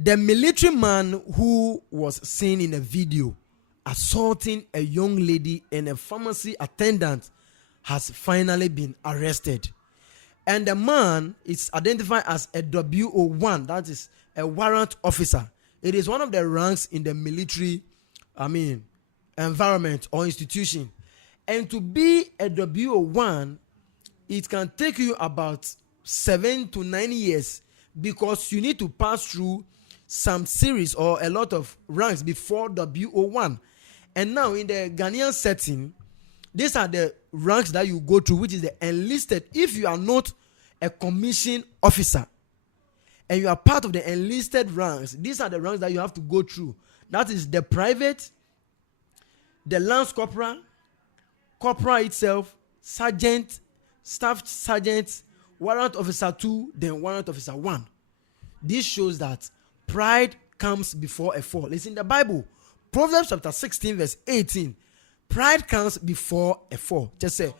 The military man who was seen in a video assaulting a young lady and a pharmacy attendant has finally been arrested. And the man is identified as a WO1, that is a warrant officer. It is one of the ranks in the military, environment or institution. And to be a WO1, it can take you about 7 to 9 years because you need to pass through some series or a lot of ranks before WO1. And now in the Ghanaian setting, these are the ranks that you go through, which is the enlisted. If you are not a commissioned officer and you are part of the enlisted ranks, these are the ranks that you have to go through. That is the private, the lance corporal, corporal itself, sergeant, staff sergeant, warrant officer 2, then warrant officer 1. This shows that pride comes before a fall. It's in the Bible. Proverbs chapter 16 verse 18. Pride comes before a fall. Just say,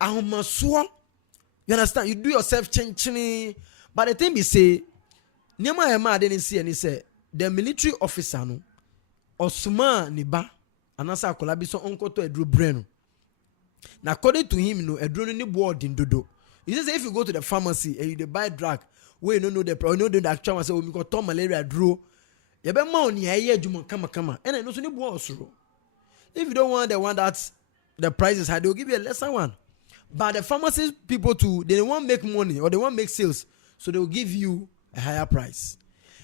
you understand? You do yourself chin. But the thing be say, Nema didn't see and he said, the military officer no Osuma niba anasa kolabi so onko to edru breno. Now according to him, no edru ni board in dodo. He says if you go to the pharmacy and you buy drug, where you know the actual say we got malaria draw. You be money here juma kama. And I know so ni board osuro. If you don't want the one that's the price is high, they'll give you a lesser one. But the pharmacy people too, they won't make money or they won't make sales, so they will give you a higher price.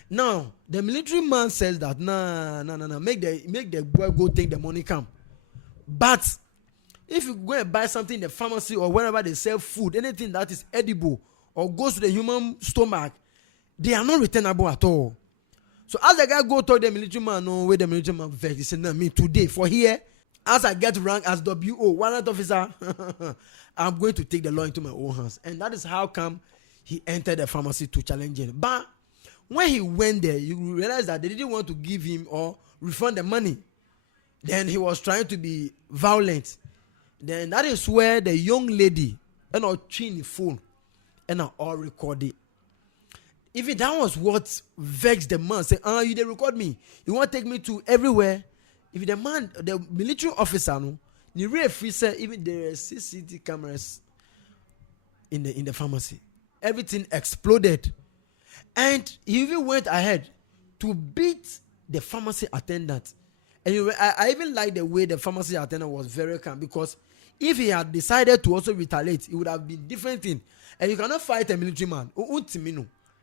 Now the military man says that nah, make the boy go take the money come. But if you go and buy something in the pharmacy or wherever they sell food, anything that is edible or goes to the human stomach, they are not returnable at all. So as the guy go to the military man, no where the military man vex, he said, "No, me today for here, as I get rank as WO, warrant officer, I'm going to take the law into my own hands." And that is how come he entered the pharmacy to challenge him. But when he went there, you realize that they didn't want to give him or refund the money. Then he was trying to be violent. Then that is where the young lady and our chin phone and all recorded. If that was what vexed the man, say, you they record me. You want to take me to everywhere. If the man, the military officer, no, the referee said even there are CCTV cameras in the pharmacy. Everything exploded. And he even went ahead to beat the pharmacy attendant. And I even like the way the pharmacy attendant was very calm, because if he had decided to also retaliate, it would have been different thing. And you cannot fight a military man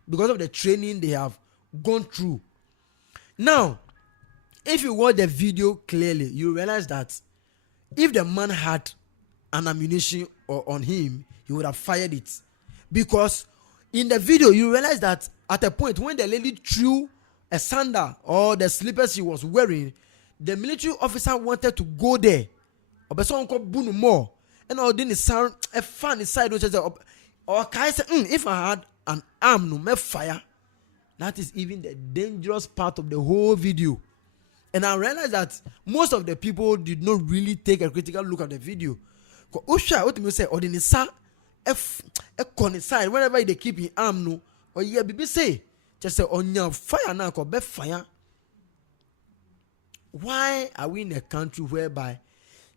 because of the training they have gone through. Now, if you watch the video clearly, you realize that if the man had an ammunition on him, he would have fired it. Because in the video, you realize that at a point when the lady threw a sandal or the slippers she was wearing, the military officer wanted to go there. And all didn't sound a funny side, which is or if I had an arm, no me fire. That is even the dangerous part of the whole video. And I realized that most of the people did not really take a critical look at the video. What you say, or the nisa a coincide whenever they keep in arm, no, or yeah, baby say, just say on your fire now, be fire. Why are we in a country whereby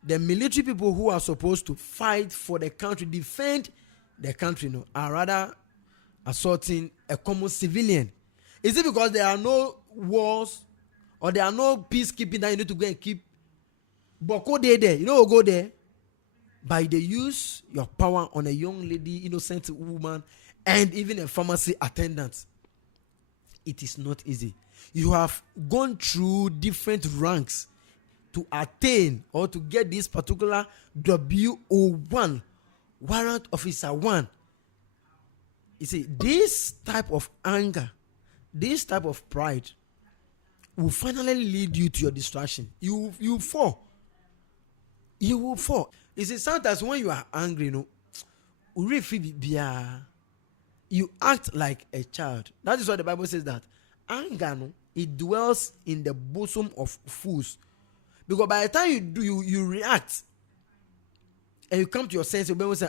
the military people who are supposed to fight for the country, defend the country, no, are rather assaulting a common civilian? Is it because there are no wars or there are no peacekeeping that you need to go and keep? But go there, you know, go there. By the use your power on a young lady, innocent woman, and even a pharmacy attendant, it is not easy. You have gone through different ranks to attain or to get this particular WO1, warrant officer 1. You see, this type of anger, this type of pride will finally lead you to your distraction. You fall. You will fall. You see, sometimes when you are angry, you act like a child. That is why the Bible says that anger, it dwells in the bosom of fools. Because by the time you react and you come to your sense, you'll be able to say,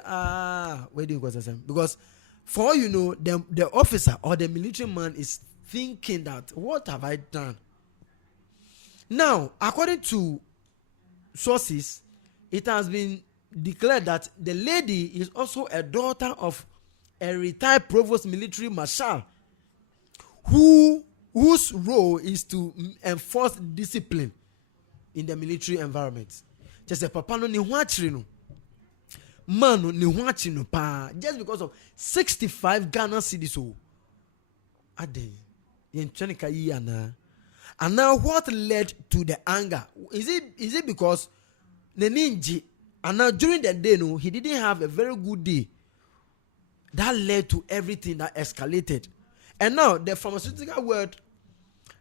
where do you go? Because for all you know, the officer or the military man is thinking that, what have I done? Now, according to sources, it has been declared that the lady is also a daughter of a retired provost military marshal whose role is to enforce discipline in the military environment. Just a papa no ni ho achire no. Man no ni ho achire no pa just because of 65 Ghana cedis o. Ade yen twanika yi ana. And now what led to the anger? Is it because Neninji, and now during the day, no, he didn't have a very good day. That led to everything that escalated. And now the pharmaceutical world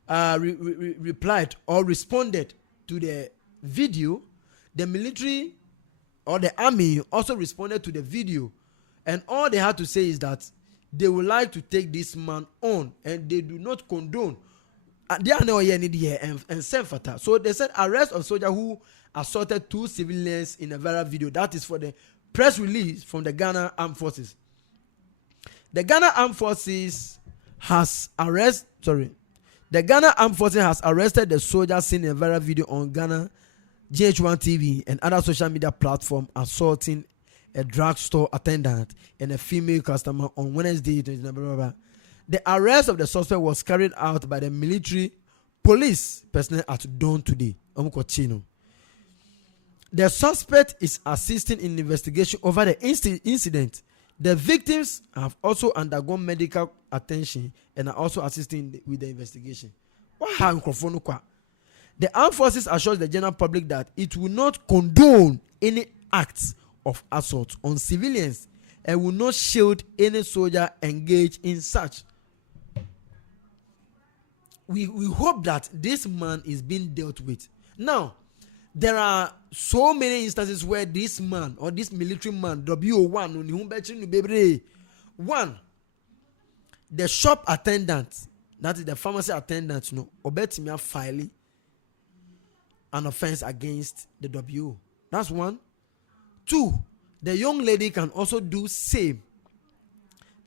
replied or responded to the video. The military or the army also responded to the video. And all they had to say is that they would like to take this man on and they do not condone. So they said arrest of soldier who assaulted 2 civilians in a viral video. That is for the press release from the Ghana Armed Forces. The Ghana Armed Forces has arrested the soldier seen in a viral video on Ghana GH1 TV and other social media platforms assaulting a drugstore attendant and a female customer on Wednesday. The arrest of the suspect was carried out by the military police personnel at dawn today. The suspect is assisting in investigation over the incident. The victims have also undergone medical attention and are also assisting with the investigation. The armed forces assures the general public that it will not condone any acts of assault on civilians and will not shield any soldier engaged in such. We hope that this man is being dealt with. Now, there are so many instances where this man or this military man, W1, the shop attendant, that is the pharmacy attendant, obetimia filing an offense against the W. That's 1. 2, the young lady can also do same.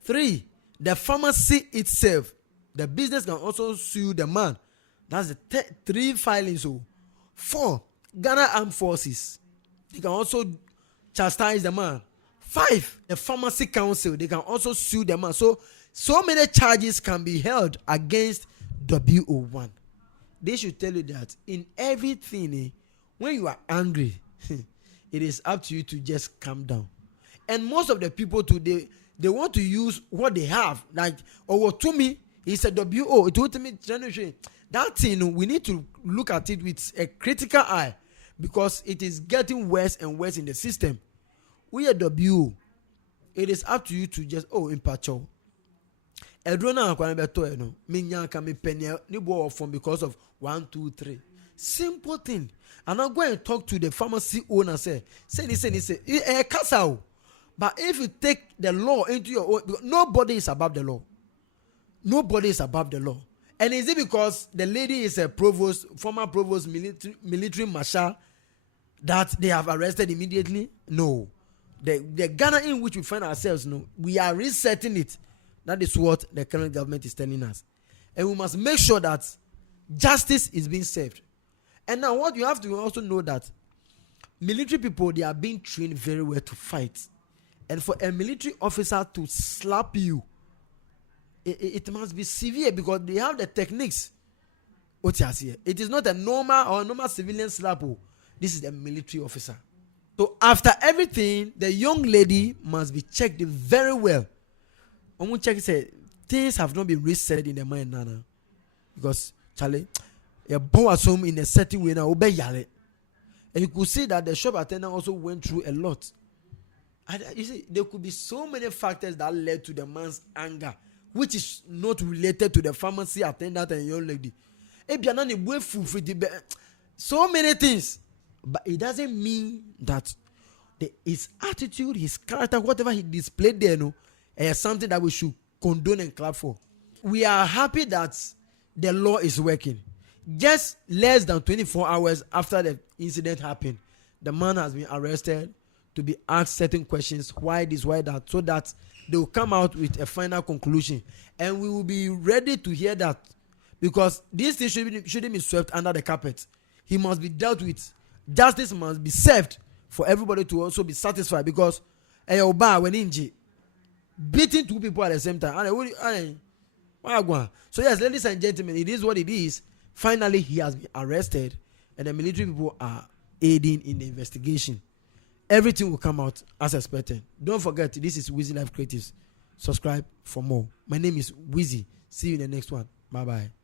3, the pharmacy itself, the business can also sue the man. That's the 3 filings. 4, Ghana Armed Forces, they can also chastise the man. 5, the pharmacy council, they can also sue the man. So many charges can be held against W01. They should tell you that in everything, when you are angry, it is up to you to just calm down. And most of the people today, they want to use what they have. Like, to me, he said WO. It told me that thing, we need to look at it with a critical eye because it is getting worse and worse in the system. We are WO. It is up to you to just impatcho. Because of 1, 2, 3. Simple thing. And I'll go and talk to the pharmacy owner. Say, but if you take the law into your own, nobody is above the law. Nobody is above the law. And is it because the lady is a provost, former provost military marshal, that they have arrested immediately? No. The Ghana in which we find ourselves, we are resetting it. That is what the current government is telling us. And we must make sure that justice is being served. And now what you have to also know that military people, they are being trained very well to fight. And for a military officer to slap you, it must be severe because they have the techniques. It is not a normal civilian slap. This is a military officer. So after everything, the young lady must be checked very well. Check say things have not been reset in the mind now. Because Charlie, you're born at home in a certain way now, obey yale. And you could see that the shop attendant also went through a lot. And you see, there could be so many factors that led to the man's anger, which is not related to the pharmacy attendant and young lady. So many things. But it doesn't mean that his attitude, his character, whatever he displayed there, is something that we should condone and clap for. We are happy that the law is working. Just less than 24 hours after the incident happened, the man has been arrested. to be asked certain questions, why this, why that, so that they will come out with a final conclusion, and we will be ready to hear that, because this thing shouldn't be swept under the carpet. He must be dealt with. Justice must be served for everybody to also be satisfied, because beating two people at the same time. So yes, ladies and gentlemen, it is what it is. Finally, he has been arrested, and the military people are aiding in the investigation. Everything will come out as expected. Don't forget, this is Wizzy Life Creatives. Subscribe for more. My name is Wizzy. See you in the next one. Bye bye.